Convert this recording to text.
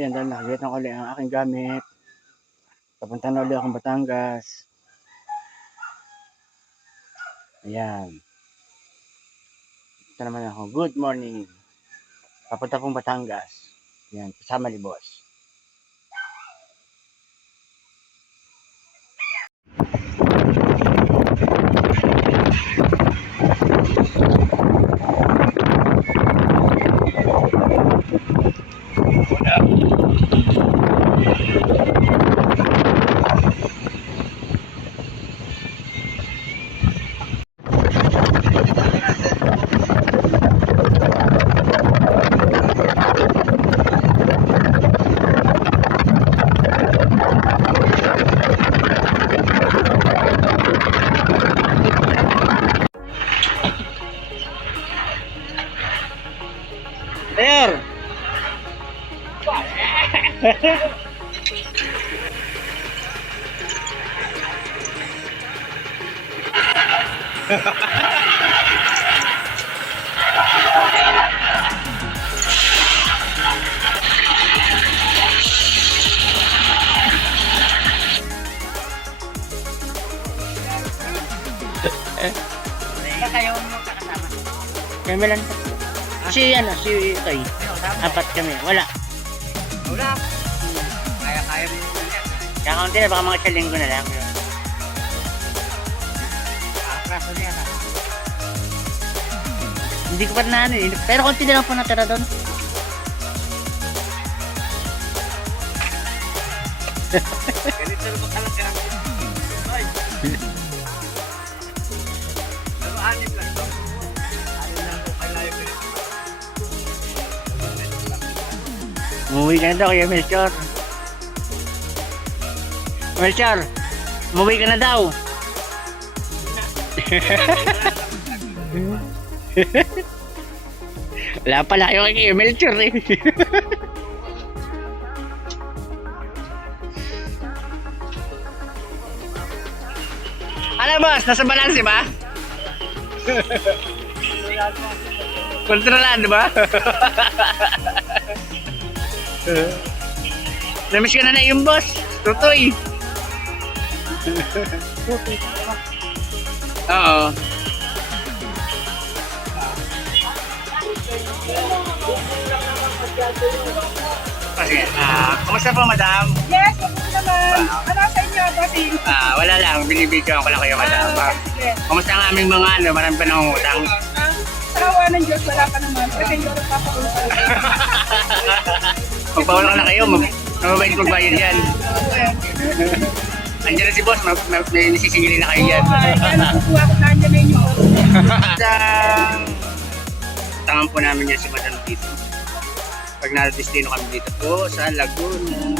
Ayan, dahil nakagit na ulit ang aking gamit. Papunta na ulit akong Batangas. Ayan. Ito naman ako. Good morning. Papunta pong Batangas. Ayan, kasama ni boss. There! Kayo mo kakasama. Kami lang. Si Toy. Apat kami. Wala. Wala. Kaya mo yun yan. Kakaunti na, baka mga isang linggo na lang. Kaso niya na. Hindi ko pa na ano eh. Pero konti na lang po natira doon. Ganito rin mo talaga. Ay. Pero anim lang ito. Anim lang ito kay library. Umuwi ka na daw kaya Melchor. Melchor, umuwi ka na daw. Wala pala yung kay Melchor eh. Alam boss, nasa balanse ba? Kontrolan, di ba? Namiss ka na yung boss. Tutoy. Oo. Sige. Kumusta po, madam? Yes, okay naman. Ano sa inyo, bossing? Wala lang. Binibidyoan ko lang kayo, madam. Sige. Kumusta ang aming mga marami pa nangungutang? Sa awa ng Diyos, wala pa naman. Kasi hindi ako papakulang. Magpawalang na kayo. Mababait magbayad yan. Andiyan na si boss. May nasisingilin na kayo yan. Ano, kukuha ko na andyan na inyo. Tangan po namin yan si madam dito. Pag na-destino kami dito po sa Laguna.